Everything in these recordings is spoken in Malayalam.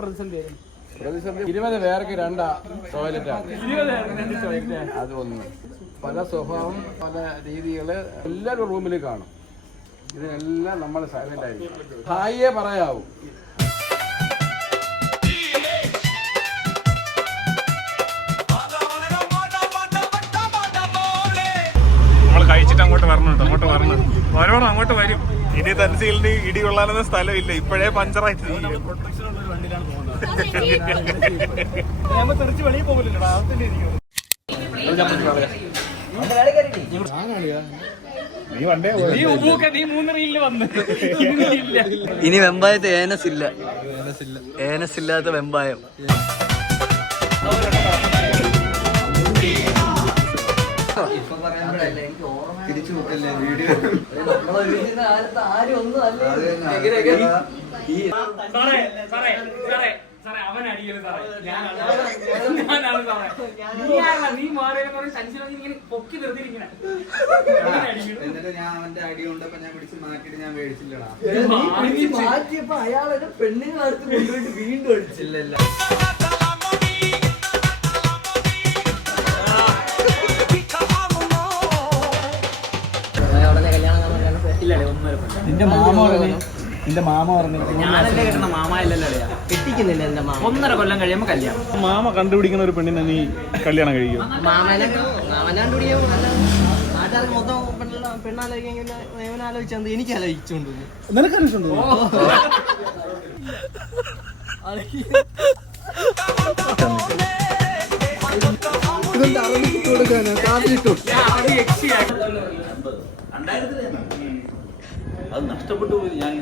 പ്രതിസന്ധി 20 പേർക്ക് 2 ടോയ്ലറ്റാണ്. അതൊന്ന് പല സ്വഭാവം പല രീതികള് എല്ലാവരും റൂമിൽ കാണും. ഇതിനെല്ലാം നമ്മൾ സൈലന്റ് ആയിരിക്കും. ഹായിയെ പറയാവൂ. കഴിച്ചിട്ട് അങ്ങോട്ട് വരണം, ഓരോണം അങ്ങോട്ട് വരും. ഇനി തൻസീലിന് ഇടി കൊള്ളാനൊന്നും സ്ഥലമില്ല, ഇപ്പോഴേ പഞ്ചറായിട്ട് ഇനി വെമ്പായത്ത് ഏനസില്ലാത്ത വെമ്പായം. എന്നിട്ട് ഞാൻ അവന്റെ അടി കൊണ്ടപ്പോ ഞാൻ പിടിച്ച് മാറ്റിട്ട് ഞാൻ മേടിച്ചില്ലടാ. മാറ്റിയപ്പോ അയാളെ പെണ്ണുങ്ങളടുത്ത് കൊണ്ടുപോയിട്ട് വീണ്ടും അടിച്ചില്ലല്ലോ. നിന്റെ മാമ പറഞ്ഞു ഞാനല്ലേ കിട്ടണ മാമ അല്ലല്ലോ കെട്ടിക്കുന്നില്ല. എന്റെ മാമ 1.5 കൊല്ലം കഴിയുമ്പോ കല്യാണം. മാമ കണ്ടുപിടിക്കുന്ന ഒരു പെണ്ണിനെ നീ കല്യാണം കഴിക്കും? മാമനെ നാട്ടുകാർക്ക് മൊത്തം പെണ്ണാലോചിച്ചാൽ എനിക്ക് ആലോചിച്ചോണ്ട് നിനക്കറിയിട്ടുണ്ട്. അത് നഷ്ടപ്പെട്ടു പോയി. ഞാൻ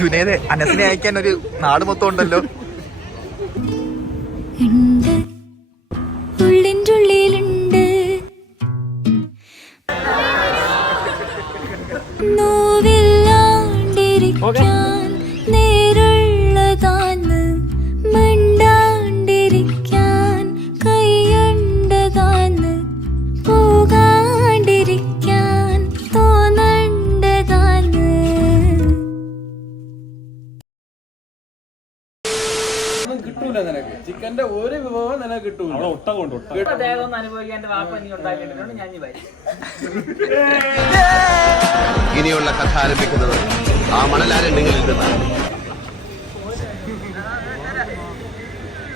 ജുനേദ് അനസിനെ അയക്കാൻ ഒരു നാട് മൊത്തം ഉണ്ടല്ലോ. ഉള്ളിൻ്റെ ഉള്ളിലുണ്ട് നോവില്ലാണ്ടിരിക്കാൻ നേരുള്ളതാന്ന് മണ്ടാണ്ടിരിക്കാൻ കൈയുണ്ടതാന്ന് പോകാണ്ടിരിക്കാൻ തോന്നണ്ടതാന്ന്. കിട്ടൂല നിനക്ക്. ചിക്കന്റെ ഒരു വിഭവം നിനക്ക് കിട്ടൂല. അനുഭവിക്കാൻ വാപ്പ നീ ഉണ്ടാക്കിയിട്ടുണ്ട്. ഞാൻ ഇനിയുള്ള കഥ ആരംഭിക്കുന്നത് ആ മണലാരണ്യങ്ങളിൽ നിന്നാണ്.